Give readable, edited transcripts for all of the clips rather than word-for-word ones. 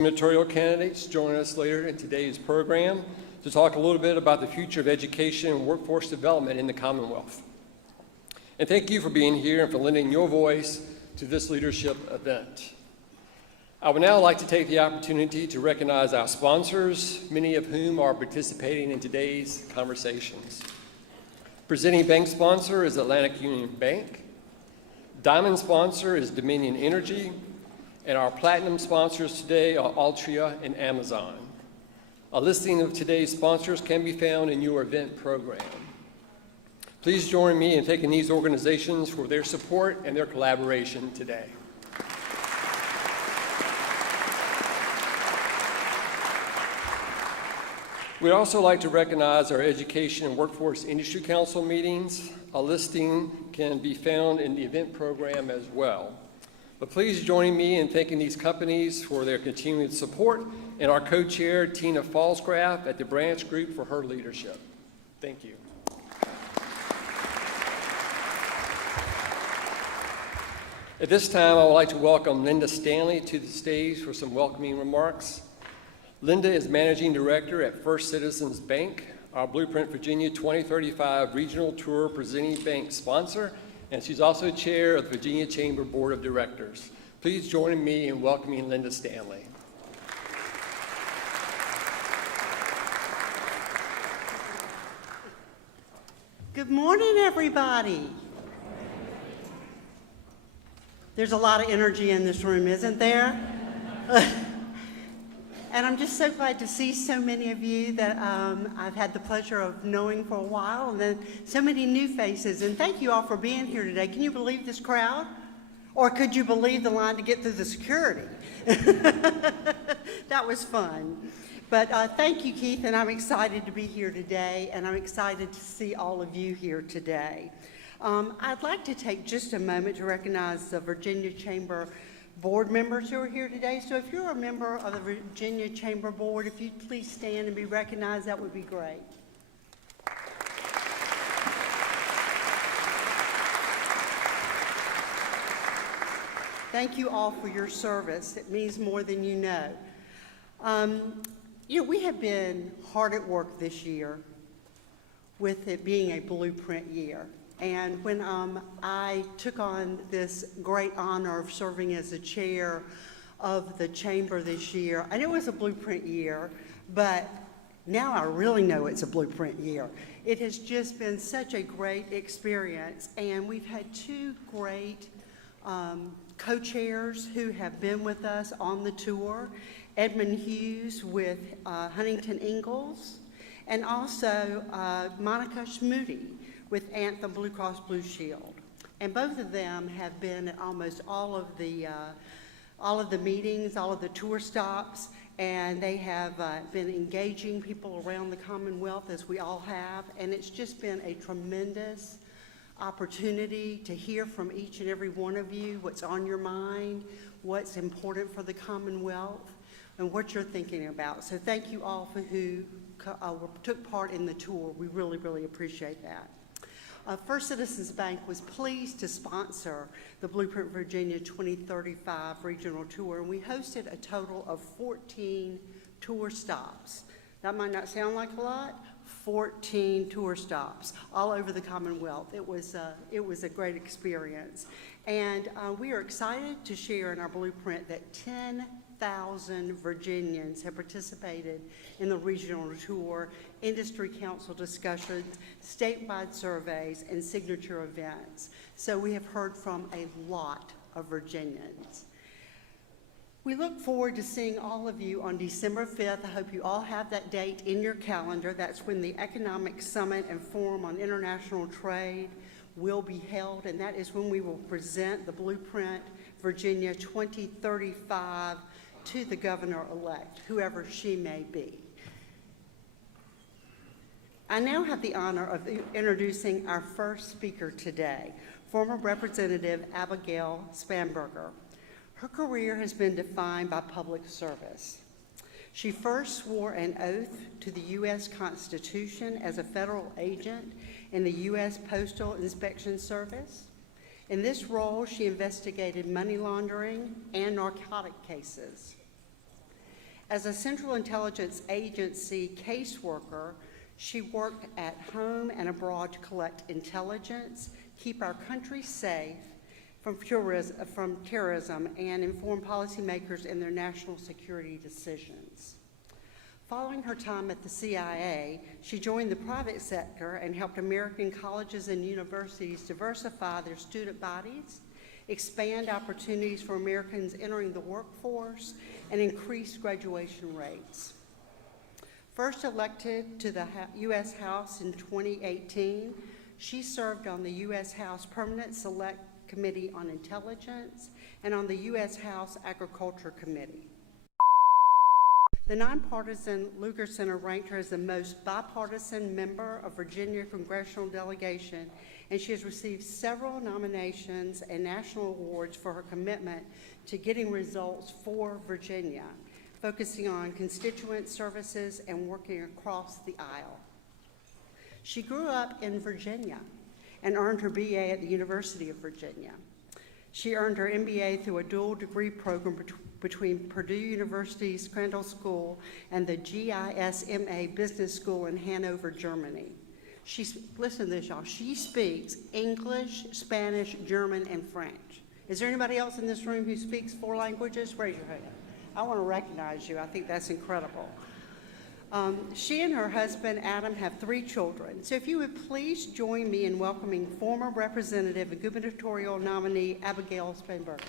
Gubernatorial candidates join us later in today's program to talk a little bit about the future of education and workforce development in the Commonwealth. And thank you for being here and for lending your voice to this leadership event. I would now like to take the opportunity to recognize our sponsors, many of whom are participating in today's conversations. Presenting bank sponsor is Atlantic Union Bank. Diamond sponsor is Dominion Energy. And our platinum sponsors today are Altria and Amazon. A listing of today's sponsors can be found in your event program. Please join me in thanking these organizations for their support and their collaboration today. We'd also like to recognize our Education and Workforce Industry Council meetings. A listing can be found in the event program as well. But please join me in thanking these companies for their continued support and our co-chair, Tina Falsgraf, at the branch group for her leadership. Thank you. At this time, I would like to welcome Linda Stanley to the stage for some welcoming remarks. Linda is Managing Director at First Citizens Bank, our Blueprint Virginia 2035 Regional Tour presenting bank sponsor, and she's also chair of the Virginia Chamber Board of Directors. Please join me in welcoming Linda Stanley. Good morning, everybody. There's a lot of energy in this room, isn't there? And I'm just so glad to see so many of you that I've had the pleasure of knowing for a while, and then so many new faces. And thank you all for being here today. Can you believe this crowd? Or could you believe the line to get through the security? That was fun. But thank you, Keith, and I'm excited to be here today, and I'm excited to see all of you here today. I'd like to take just a moment to recognize the Virginia Chamber board members who are here today. So if you're a member of the Virginia Chamber Board, if you'd please stand and be recognized, that would be great. Thank you all for your service. It means more than you know. We have been hard at work this year with it being a blueprint year. And when I took on this great honor of serving as the chair of the chamber this year, and it was a blueprint year, but now I really know it's a blueprint year. It has just been such a great experience, and we've had two great co-chairs who have been with us on the tour, Edmund Hughes with Huntington Ingalls, and also Monica Schmoody with Anthem Blue Cross Blue Shield. And both of them have been at almost all of the meetings, all of the tour stops, and they have been engaging people around the Commonwealth, as we all have, and it's just been a tremendous opportunity to hear from each and every one of you what's on your mind, what's important for the Commonwealth, and what you're thinking about. So thank you all for who took part in the tour. We really, really appreciate that. First Citizens Bank was pleased to sponsor the Blueprint Virginia 2035 Regional Tour, and we hosted a total of 14 tour stops. That might not sound like a lot, 14 tour stops all over the Commonwealth. It was a great experience. And we are excited to share in our blueprint that 10,000 Virginians have participated in the regional tour, industry council discussions, statewide surveys, and signature events. So we have heard from a lot of Virginians. We look forward to seeing all of you on December 5th. I hope you all have that date in your calendar. That's when the Economic Summit and Forum on International Trade will be held, and that is when we will present the Blueprint Virginia 2035 to the governor-elect, whoever she may be. I now have the honor of introducing our first speaker today, former Representative Abigail Spanberger. Her career has been defined by public service. She first swore an oath to the U.S. Constitution as a federal agent in the U.S. Postal Inspection Service. In this role, she investigated money laundering and narcotic cases. As a Central Intelligence Agency caseworker, she worked at home and abroad to collect intelligence, keep our country safe from terrorism, and inform policymakers in their national security decisions. Following her time at the CIA, she joined the private sector and helped American colleges and universities diversify their student bodies, expand opportunities for Americans entering the workforce, and increase graduation rates. First elected to the U.S. House in 2018, she served on the U.S. House Permanent Select Committee on Intelligence and on the U.S. House Agriculture Committee. The nonpartisan Lugar Center ranked her as the most bipartisan member of Virginia congressional delegation, and she has received several nominations and national awards for her commitment to getting results for Virginia, focusing on constituent services and working across the aisle. She grew up in Virginia and earned her BA at the University of Virginia. She earned her MBA through a dual degree program between Purdue University's Crandall School and the GISMA Business School in Hanover, Germany. Listen to this, y'all. She speaks English, Spanish, German, and French. Is there anybody else in this room who speaks 4 languages? Raise your hand. I want to recognize you. I think that's incredible. She and her husband, Adam, have 3 children. So if you would please join me in welcoming former Representative and gubernatorial nominee, Abigail Spanberger.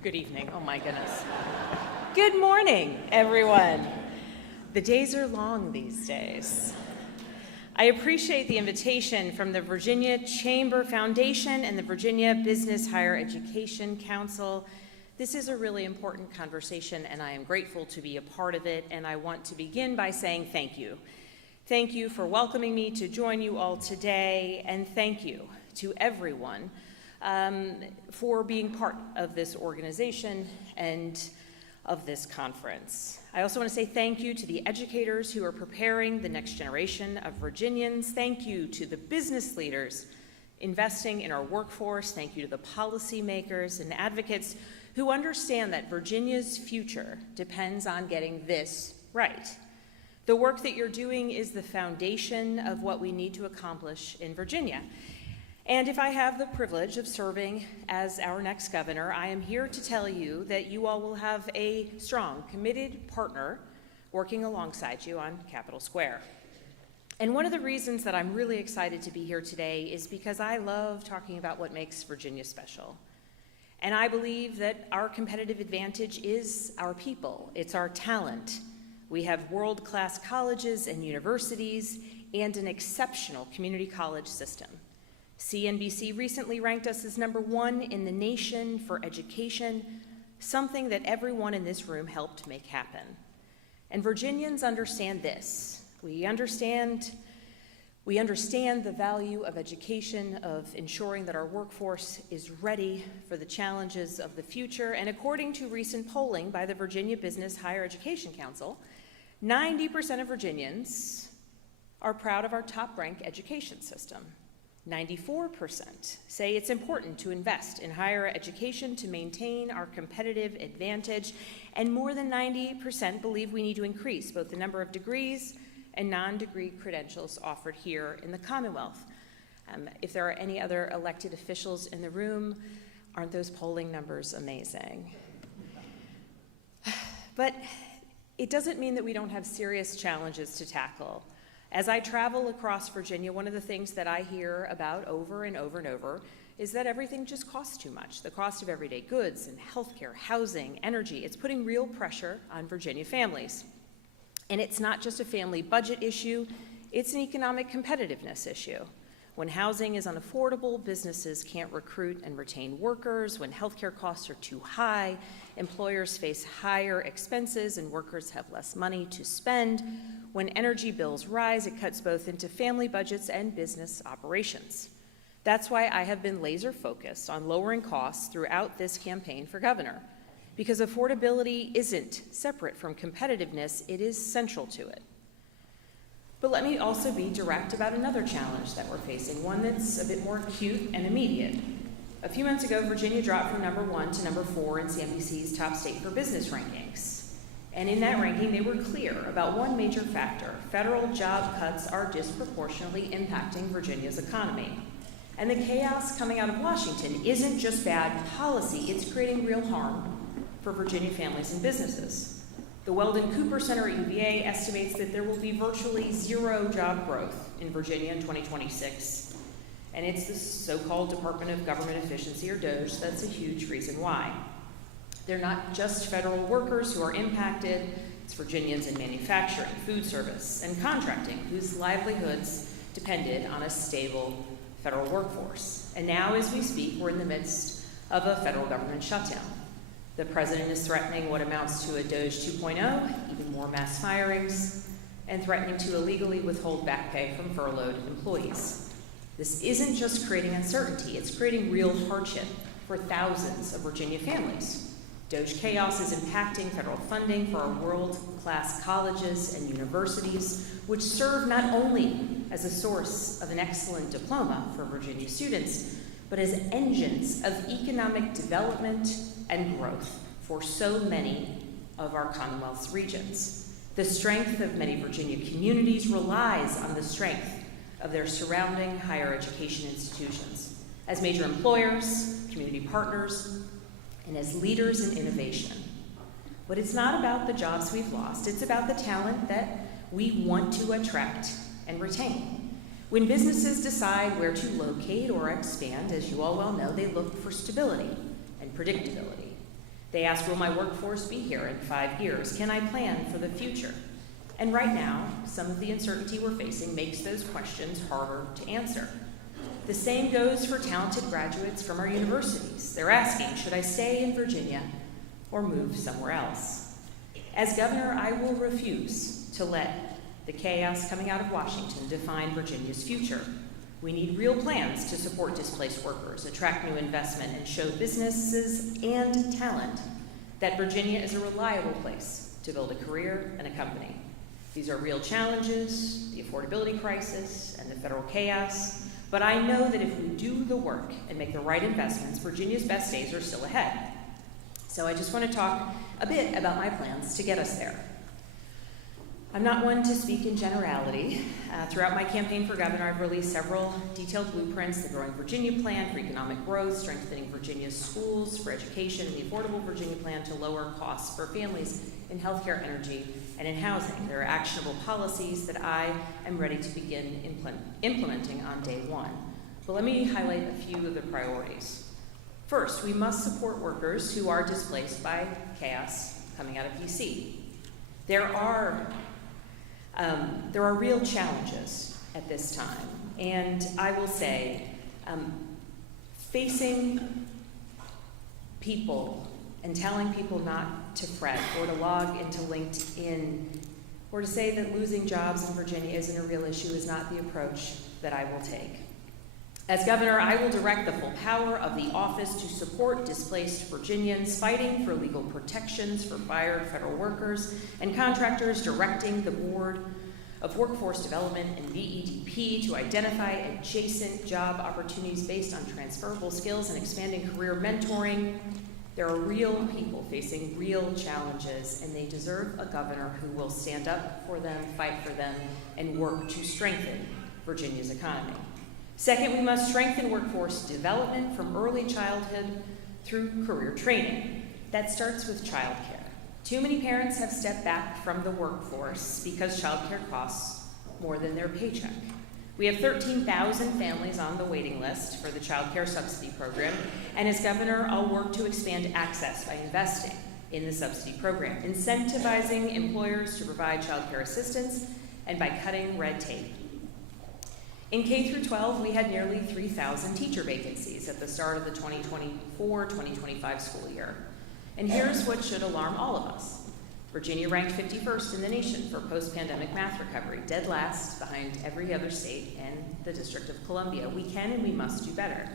Good evening. Oh my goodness. Good morning, everyone. The days are long these days. I appreciate the invitation from the Virginia Chamber Foundation and the Virginia Business Higher Education Council. This is a really important conversation, and I am grateful to be a part of it, and I want to begin by saying thank you. Thank you for welcoming me to join you all today, and thank you to everyone for being part of this organization and of this conference. I also want to say thank you to the educators who are preparing the next generation of Virginians. Thank you to the business leaders investing in our workforce. Thank you to the policymakers and advocates who understand that Virginia's future depends on getting this right. The work that you're doing is the foundation of what we need to accomplish in Virginia. And if I have the privilege of serving as our next governor, I am here to tell you that you all will have a strong, committed partner working alongside you on Capitol Square. And one of the reasons that I'm really excited to be here today is because I love talking about what makes Virginia special. And I believe that our competitive advantage is our people. It's our talent. We have world-class colleges and universities and an exceptional community college system. CNBC recently ranked us as #1 in the nation for education, something that everyone in this room helped make happen. And Virginians understand this. We understand the value of education, of ensuring that our workforce is ready for the challenges of the future. And according to recent polling by the Virginia Business Higher Education Council, 90% of Virginians are proud of our top-ranked education system. 94% say it's important to invest in higher education to maintain our competitive advantage, and more than 90% believe we need to increase both the number of degrees and non-degree credentials offered here in the Commonwealth. If there are any other elected officials in the room, aren't those polling numbers amazing? But it doesn't mean that we don't have serious challenges to tackle. As I travel across Virginia, one of the things that I hear about over and over and over is that everything just costs too much. The cost of everyday goods and healthcare, housing, energy, it's putting real pressure on Virginia families. And it's not just a family budget issue, it's an economic competitiveness issue. When housing is unaffordable, businesses can't recruit and retain workers. When healthcare costs are too high, employers face higher expenses and workers have less money to spend. When energy bills rise, it cuts both into family budgets and business operations. That's why I have been laser focused on lowering costs throughout this campaign for governor, because affordability isn't separate from competitiveness, it is central to it. But let me also be direct about another challenge that we're facing, one that's a bit more acute and immediate. A few months ago, Virginia dropped from number 1 to number 4 in CNBC's top state for business rankings. And in that ranking, they were clear about one major factor: federal job cuts are disproportionately impacting Virginia's economy. And the chaos coming out of Washington isn't just bad policy, it's creating real harm for Virginia families and businesses. The Weldon Cooper Center at UVA estimates that there will be virtually zero job growth in Virginia in 2026. And it's the so-called Department of Government Efficiency, or DOGE, that's a huge reason why. They're not just federal workers who are impacted, it's Virginians in manufacturing, food service, and contracting whose livelihoods depended on a stable federal workforce. And now, as we speak, we're in the midst of a federal government shutdown. The president is threatening what amounts to a DOGE 2.0, even more mass firings, and threatening to illegally withhold back pay from furloughed employees. This isn't just creating uncertainty, it's creating real hardship for thousands of Virginia families. DOGE chaos is impacting federal funding for our world-class colleges and universities, which serve not only as a source of an excellent diploma for Virginia students, but as engines of economic development and growth for so many of our Commonwealth's regions. The strength of many Virginia communities relies on the strength of their surrounding higher education institutions as major employers, community partners, and as leaders in innovation. But it's not about the jobs we've lost, it's about the talent that we want to attract and retain. When businesses decide where to locate or expand, as you all well know, they look for stability and predictability. They ask, will my workforce be here in 5 years? Can I plan for the future? And right now, some of the uncertainty we're facing makes those questions harder to answer. The same goes for talented graduates from our universities. They're asking, should I stay in Virginia or move somewhere else? As governor, I will refuse to let the chaos coming out of Washington define Virginia's future. We need real plans to support displaced workers, attract new investment, and show businesses and talent that Virginia is a reliable place to build a career and a company. These are real challenges, the affordability crisis and the federal chaos, but I know that if we do the work and make the right investments, Virginia's best days are still ahead. So I just want to talk a bit about my plans to get us there. I'm not one to speak in generality. Throughout my campaign for governor, I've released several detailed blueprints: the Growing Virginia Plan for economic growth, strengthening Virginia's schools for education, and the Affordable Virginia Plan to lower costs for families in healthcare, energy, and in housing. There are actionable policies that I am ready to begin implementing on day one. But let me highlight a few of the priorities. First, we must support workers who are displaced by chaos coming out of DC. There are real challenges at this time, and I will say, facing people and telling people not to fret or to log into LinkedIn or to say that losing jobs in Virginia isn't a real issue is not the approach that I will take. As governor, I will direct the full power of the office to support displaced Virginians fighting for legal protections for fired federal workers and contractors, directing the Board of Workforce Development and VEDP to identify adjacent job opportunities based on transferable skills and expanding career mentoring. There are real people facing real challenges, and they deserve a governor who will stand up for them, fight for them, and work to strengthen Virginia's economy. Second, we must strengthen workforce development from early childhood through career training. That starts with childcare. Too many parents have stepped back from the workforce because childcare costs more than their paycheck. We have 13,000 families on the waiting list for the Child Care Subsidy Program, and as governor, I'll work to expand access by investing in the subsidy program, incentivizing employers to provide child care assistance, and by cutting red tape. In K through 12, we had nearly 3,000 teacher vacancies at the start of the 2024-2025 school year. And here's what should alarm all of us. Virginia ranked 51st in the nation for post-pandemic math recovery, dead last behind every other state and the District of Columbia. We can and we must do better.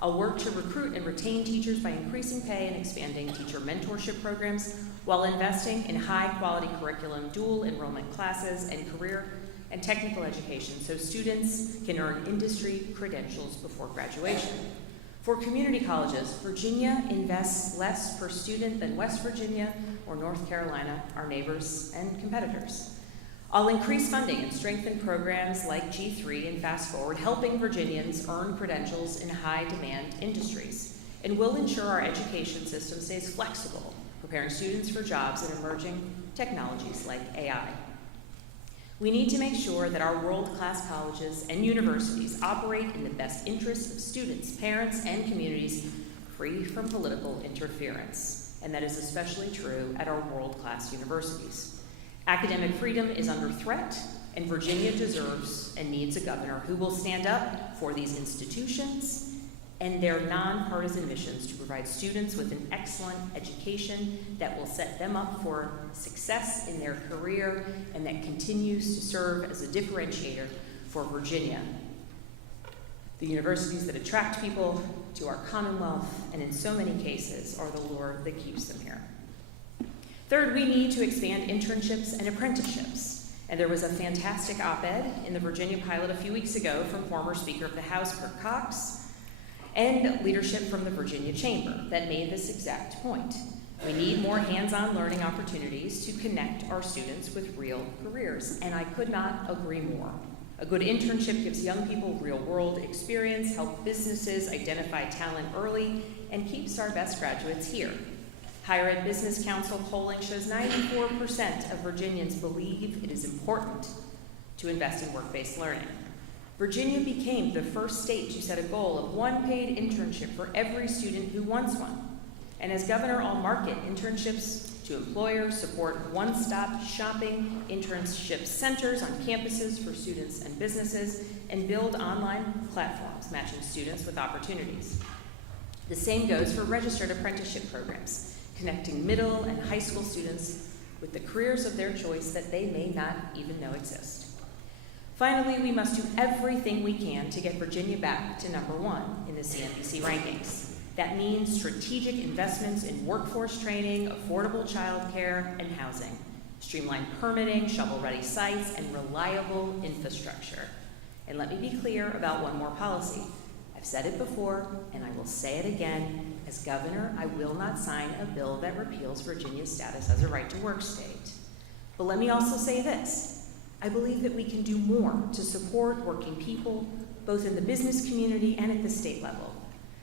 I'll work to recruit and retain teachers by increasing pay and expanding teacher mentorship programs while investing in high-quality curriculum, dual enrollment classes, and career and technical education so students can earn industry credentials before graduation. For community colleges, Virginia invests less per student than West Virginia or North Carolina, our neighbors and competitors. I'll increase funding and strengthen programs like G3 and Fast Forward, helping Virginians earn credentials in high-demand industries, and will ensure our education system stays flexible, preparing students for jobs in emerging technologies like AI. We need to make sure that our world-class colleges and universities operate in the best interest of students, parents, and communities, free from political interference. And that is especially true at our world-class universities. Academic freedom is under threat, and Virginia deserves and needs a governor who will stand up for these institutions and their nonpartisan missions to provide students with an excellent education that will set them up for success in their career and that continues to serve as a differentiator for Virginia. The universities that attract people to our Commonwealth, and in so many cases, are the lure that keeps them here. Third, we need to expand internships and apprenticeships. And there was a fantastic op-ed in the Virginia Pilot a few weeks ago from former Speaker of the House, Kirk Cox, and leadership from the Virginia Chamber that made this exact point. We need more hands-on learning opportunities to connect our students with real careers, and I could not agree more. A good internship gives young people real-world experience, helps businesses identify talent early, and keeps our best graduates here. Higher Ed Business Council polling shows 94% of Virginians believe it is important to invest in work-based learning. Virginia became the first state to set a goal of one paid internship for every student who wants one. And as governor, I'll market internships to employers, support one-stop shopping internship centers on campuses for students and businesses, and build online platforms matching students with opportunities. The same goes for registered apprenticeship programs, connecting middle and high school students with the careers of their choice that they may not even know exist. Finally, we must do everything we can to get Virginia back to #1 in the CNBC rankings. That means strategic investments in workforce training, affordable childcare, and housing, streamlined permitting, shovel-ready sites, and reliable infrastructure. And let me be clear about one more policy. I've said it before, and I will say it again. As governor, I will not sign a bill that repeals Virginia's status as a right-to-work state. But let me also say this. I believe that we can do more to support working people, both in the business community and at the state level.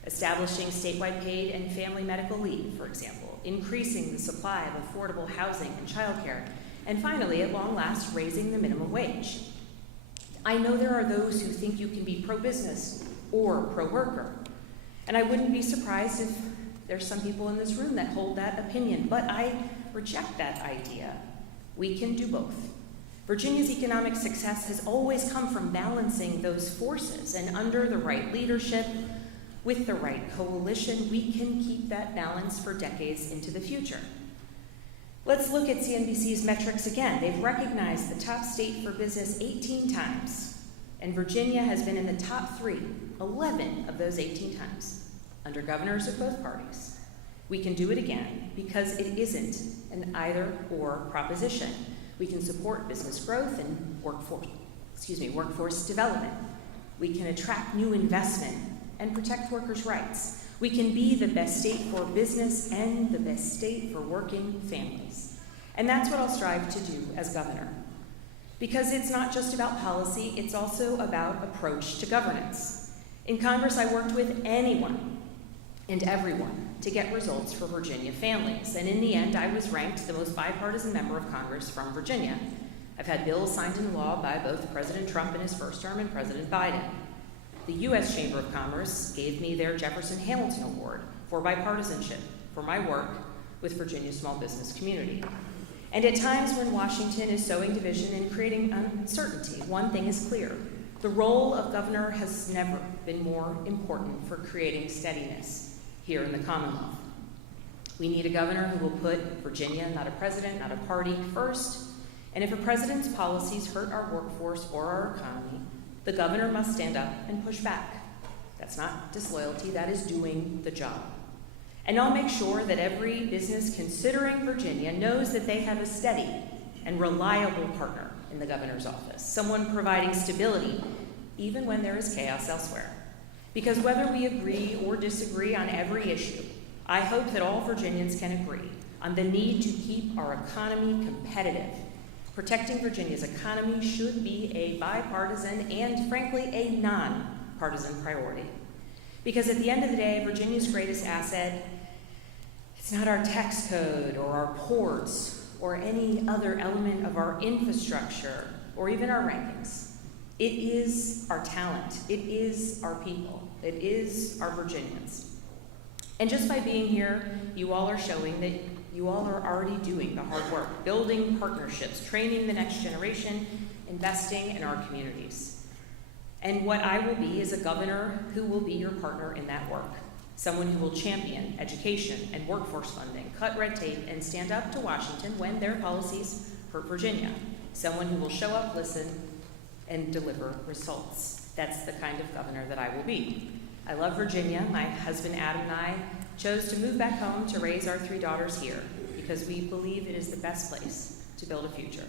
Establishing statewide paid and family medical leave, for example, increasing the supply of affordable housing and childcare, and finally, at long last, raising the minimum wage. I know there are those who think you can be pro-business or pro-worker, and I wouldn't be surprised if there's some people in this room that hold that opinion, but I reject that idea. We can do both. Virginia's economic success has always come from balancing those forces, and under the right leadership, with the right coalition, we can keep that balance for decades into the future. Let's look at CNBC's metrics again. They've recognized the top state for business 18 times, and Virginia has been in the top 3, 11 of those 18 times, under governors of both parties. We can do it again because it isn't an either-or proposition. We can support business growth and workforce development. We can attract new investment and protect workers' rights. We can be the best state for business and the best state for working families. And that's what I'll strive to do as governor. Because it's not just about policy, it's also about approach to governance. In Congress, I worked with anyone and everyone to get results for Virginia families. And in the end, I was ranked the most bipartisan member of Congress from Virginia. I've had bills signed into law by both President Trump in his first term and President Biden. The U.S. Chamber of Commerce gave me their Jefferson Hamilton Award for bipartisanship for my work with Virginia's small business community. And at times when Washington is sowing division and creating uncertainty, one thing is clear. The role of governor has never been more important for creating steadiness here in the Commonwealth. We need a governor who will put Virginia, not a president, not a party, first. And if a president's policies hurt our workforce or our economy, the governor must stand up and push back. That's not disloyalty, that is doing the job. And I'll make sure that every business considering Virginia knows that they have a steady and reliable partner in the governor's office, someone providing stability even when there is chaos elsewhere. Because whether we agree or disagree on every issue, I hope that all Virginians can agree on the need to keep our economy competitive. Protecting Virginia's economy should be a bipartisan and, frankly, a non-partisan priority. Because at the end of the day, Virginia's greatest asset, it's not our tax code or our ports or any other element of our infrastructure or even our rankings. It is our talent. It is our people. It is our Virginians. And just by being here, you all are showing that you all are already doing the hard work, building partnerships, training the next generation, investing in our communities. And what I will be is a governor who will be your partner in that work, someone who will champion education and workforce funding, cut red tape, and stand up to Washington when their policies hurt Virginia, someone who will show up, listen, and deliver results. That's the kind of governor that I will be. I love Virginia. My husband Adam and I chose to move back home to raise our 3 daughters here because we believe it is the best place to build a future.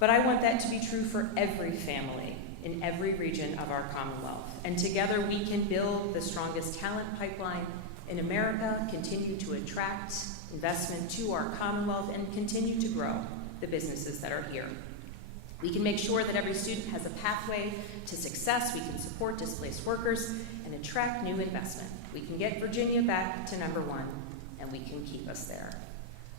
But I want that to be true for every family in every region of our Commonwealth. And together we can build the strongest talent pipeline in America, continue to attract investment to our Commonwealth, and continue to grow the businesses that are here. We can make sure that every student has a pathway to success. We can support displaced workers and attract new investment. We can get Virginia back to #1, and we can keep us there.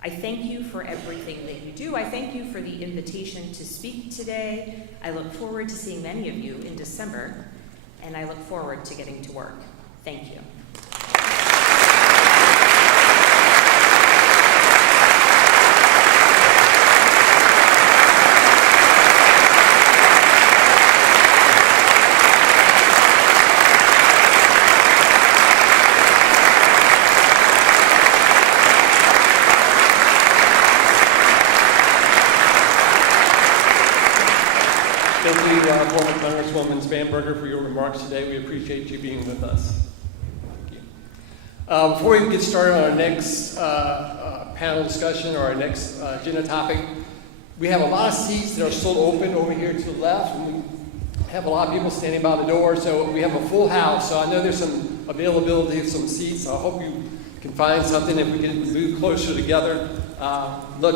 I thank you for everything that you do. I thank you for the invitation to speak today. I look forward to seeing many of you in December, and I look forward to getting to work. Thank you. Thank you, former Congresswoman Spanberger, for your remarks today. We appreciate you being with us. Thank you. Before we get started on our next panel discussion or our next agenda topic, we have a lot of seats that are still open over here to the left. And we have a lot of people standing by the door, so we have a full house. So I know there's some availability of some seats. I hope you can find something if we can move closer together. Look.